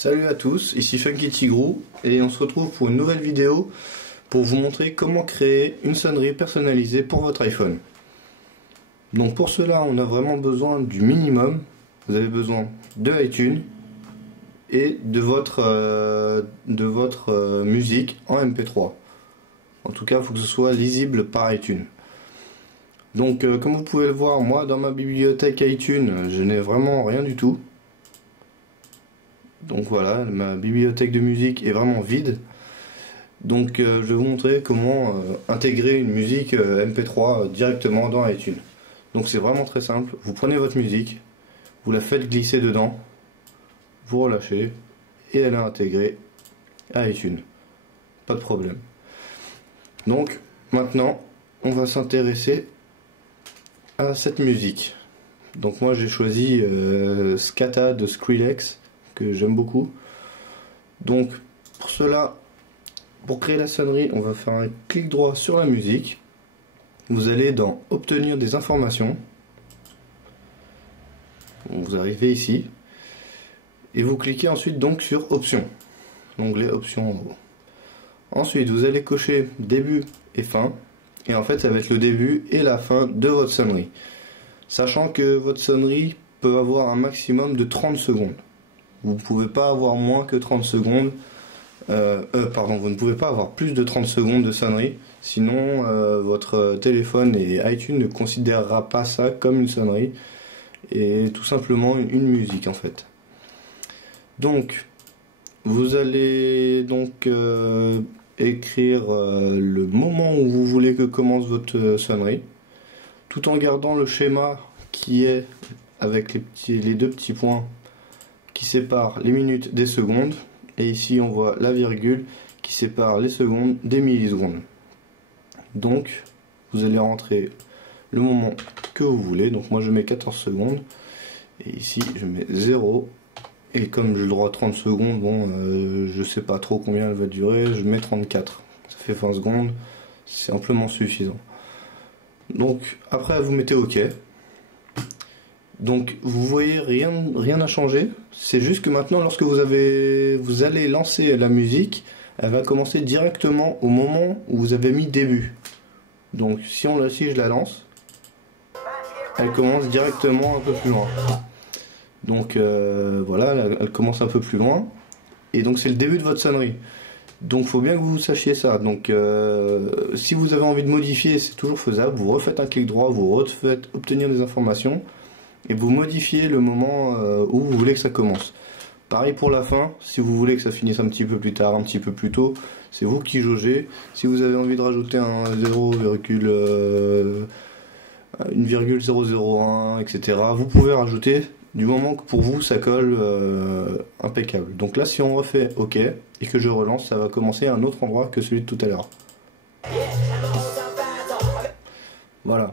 Salut à tous, ici Funky Tigrou et on se retrouve pour une nouvelle vidéo pour vous montrer comment créer une sonnerie personnalisée pour votre iPhone. Donc pour cela on a vraiment besoin du minimum. Vous avez besoin de iTunes et de votre musique en MP3. En tout cas il faut que ce soit lisible par iTunes. Donc comme vous pouvez le voir, moi dans ma bibliothèque iTunes je n'ai vraiment rien du tout. Donc voilà, ma bibliothèque de musique est vraiment vide. Donc je vais vous montrer comment intégrer une musique MP3 directement dans iTunes. Donc c'est vraiment très simple, vous prenez votre musique, vous la faites glisser dedans, vous relâchez et elle est intégrée à iTunes. Pas de problème. Donc maintenant on va s'intéresser à cette musique. Donc moi j'ai choisi Scata de Skrillex, que j'aime beaucoup. Donc pour cela, pour créer la sonnerie, on va faire un clic droit sur la musique. Vous allez dans obtenir des informations. Vous arrivez ici et vous cliquez ensuite donc sur options, l'onglet options en haut. Ensuite vous allez cocher début et fin, et en fait ça va être le début et la fin de votre sonnerie, sachant que votre sonnerie peut avoir un maximum de 30 secondes. Vous ne pouvez pas avoir moins que 30 secondes, vous ne pouvez pas avoir plus de 30 secondes de sonnerie, sinon votre téléphone et iTunes ne considérera pas ça comme une sonnerie, et tout simplement une musique en fait. Donc, vous allez donc écrire le moment où vous voulez que commence votre sonnerie, tout en gardant le schéma qui est avec les deux petits points qui sépare les minutes des secondes, et ici on voit la virgule qui sépare les secondes des millisecondes. Donc vous allez rentrer le moment que vous voulez, donc moi je mets 14 secondes et ici je mets 0, et comme j'ai le droit à 30 secondes, bon je sais pas trop combien elle va durer, je mets 34, ça fait 20 secondes, c'est amplement suffisant. Donc après vous mettez OK. Donc vous voyez, rien n'a changé, c'est juste que maintenant lorsque vous allez lancer la musique, elle va commencer directement au moment où vous avez mis début. Donc si je la lance, elle commence directement un peu plus loin. Donc voilà, elle commence un peu plus loin, et donc c'est le début de votre sonnerie. Donc il faut bien que vous sachiez ça. Donc si vous avez envie de modifier, c'est toujours faisable, vous refaites un clic droit, vous refaites obtenir des informations, et vous modifiez le moment où vous voulez que ça commence. Pareil pour la fin, si vous voulez que ça finisse un petit peu plus tard, un petit peu plus tôt, c'est vous qui jaugez. Si vous avez envie de rajouter un 1,001, etc., vous pouvez rajouter, du moment que pour vous ça colle impeccable. Donc là si on refait OK et que je relance, ça va commencer à un autre endroit que celui de tout à l'heure. Voilà.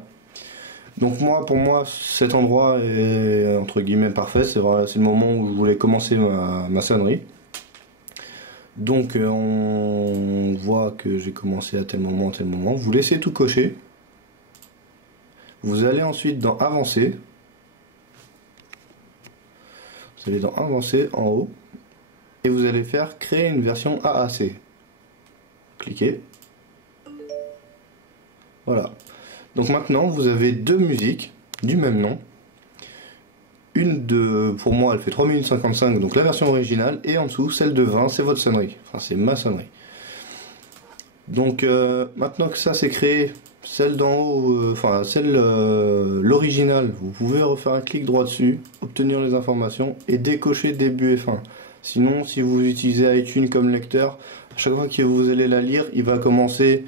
Donc pour moi, cet endroit est entre guillemets parfait, c'est le moment où je voulais commencer ma sonnerie. Donc on voit que j'ai commencé à tel moment, vous laissez tout cocher. Vous allez ensuite dans Avancer. Vous allez dans Avancer en haut, et vous allez faire Créer une version AAC. Cliquez. Voilà. Donc maintenant vous avez deux musiques du même nom. Pour moi elle fait 3 minutes 55, donc la version originale, et en dessous celle de 20, c'est votre sonnerie. Enfin c'est ma sonnerie. Donc maintenant que ça c'est créé, celle d'en haut, l'original, vous pouvez refaire un clic droit dessus, obtenir les informations et décocher début et fin. Sinon si vous utilisez iTunes comme lecteur, à chaque fois que vous allez la lire, il va commencer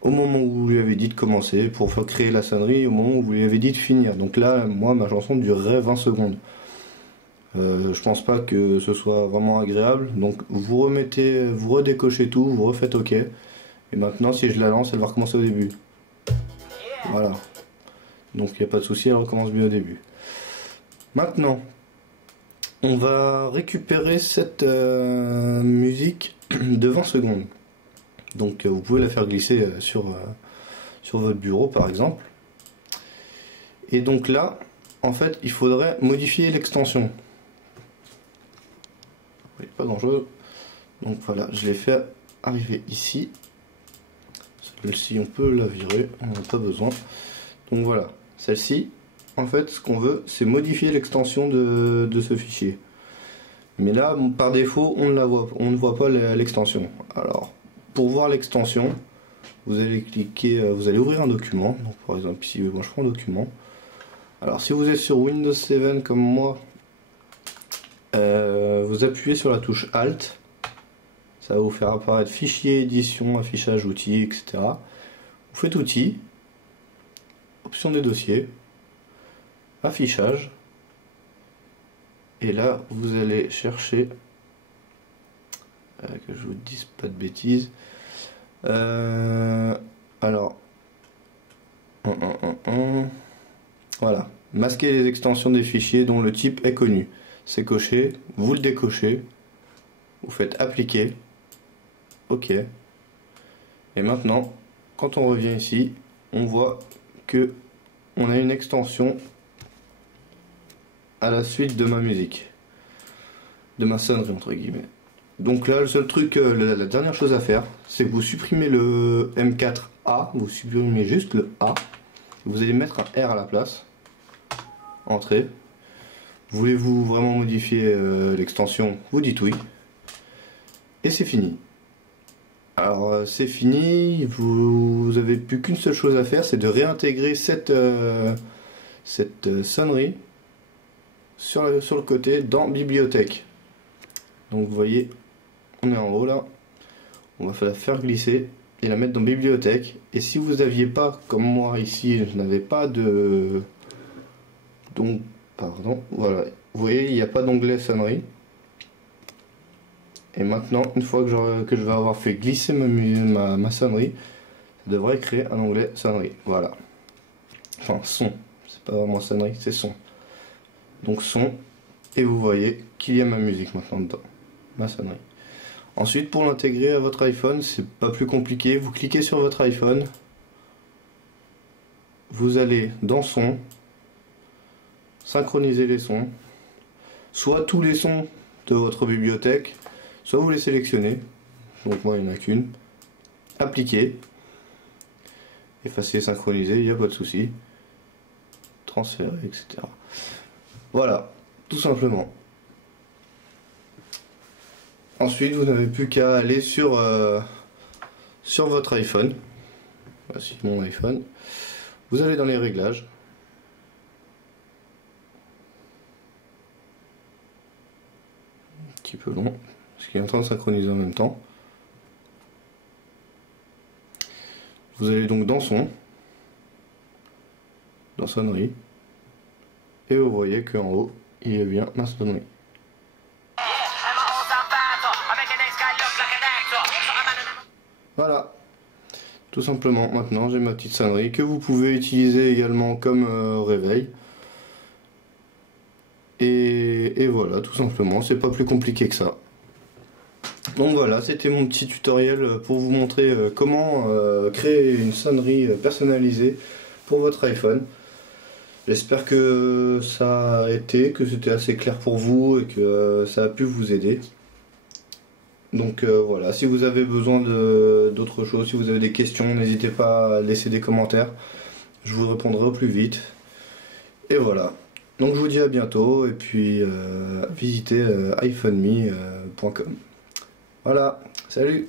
au moment où vous lui avez dit de commencer pour créer la sonnerie, au moment où vous lui avez dit de finir. Donc là, moi, ma chanson durerait 20 secondes. Je pense pas que ce soit vraiment agréable. Donc vous redécochez tout, vous refaites OK. Et maintenant, si je la lance, elle va recommencer au début. Voilà. Donc il n'y a pas de souci, elle recommence bien au début. Maintenant, on va récupérer cette musique de 20 secondes. Donc vous pouvez la faire glisser sur votre bureau par exemple. Et donc là, en fait, il faudrait modifier l'extension. voyez pas grand chose. Donc voilà, je l'ai fait arriver ici. Celle-ci, on peut la virer, on n'en a pas besoin. Donc voilà, celle-ci, en fait, ce qu'on veut, c'est modifier l'extension de ce fichier. Mais là, par défaut, on ne voit pas l'extension. Alors, pour voir l'extension, vous allez cliquer, vous allez ouvrir un document. Donc par exemple ici, moi je prends un document. Alors si vous êtes sur Windows 7 comme moi, vous appuyez sur la touche Alt. Ça va vous faire apparaître fichier, édition, affichage, outils, etc. Vous faites outils, option des dossiers, affichage. Et là, vous allez chercher, que je vous dise pas de bêtises. Alors, voilà, masquer les extensions des fichiers dont le type est connu. C'est coché, vous le décochez, vous faites appliquer, ok. Et maintenant, quand on revient ici, on voit que on a une extension à la suite de ma musique, de ma sonnerie entre guillemets. Donc là, le seul truc, la dernière chose à faire, c'est que vous supprimez le M4A, vous supprimez juste le A, vous allez mettre un R à la place, entrée. Voulez-vous vraiment modifier l'extension? Vous dites oui, et c'est fini. Alors c'est fini, vous avez plus qu'une seule chose à faire, c'est de réintégrer cette sonnerie sur le côté dans bibliothèque. Donc vous voyez, on est en haut là, on va la faire glisser et la mettre dans bibliothèque. Et si vous n'aviez pas, comme moi ici, je n'avais pas de... Donc, pardon, voilà, vous voyez, il n'y a pas d'onglet sonnerie. Et maintenant, une fois que je vais avoir fait glisser ma sonnerie, ça devrait créer un onglet sonnerie, voilà. Enfin, son, c'est pas vraiment sonnerie, c'est son. Donc son, et vous voyez qu'il y a ma musique maintenant dedans, ma sonnerie. Ensuite, pour l'intégrer à votre iPhone, c'est pas plus compliqué. Vous cliquez sur votre iPhone, vous allez dans son, synchroniser les sons, soit tous les sons de votre bibliothèque, soit vous les sélectionnez. Donc moi il n'y en a qu'une. Appliquer, effacer, synchroniser, il n'y a pas de souci. Transférer, etc. Voilà, tout simplement. Ensuite, vous n'avez plus qu'à aller sur votre iPhone. Voici mon iPhone. Vous allez dans les réglages. Un petit peu long, parce qu'il est en train de synchroniser en même temps. Vous allez donc dans son, dans sonnerie, et vous voyez qu'en haut, il y a bien ma sonnerie. Voilà, tout simplement. Maintenant j'ai ma petite sonnerie que vous pouvez utiliser également comme réveil. Et voilà, tout simplement, c'est pas plus compliqué que ça. Donc voilà, c'était mon petit tutoriel pour vous montrer comment créer une sonnerie personnalisée pour votre iPhone. J'espère que ça a été, que c'était assez clair pour vous et que ça a pu vous aider. Donc voilà, si vous avez besoin d'autres choses, si vous avez des questions, n'hésitez pas à laisser des commentaires. Je vous répondrai au plus vite. Et voilà. Donc je vous dis à bientôt et puis visitez iPhoneme.com. Voilà, salut!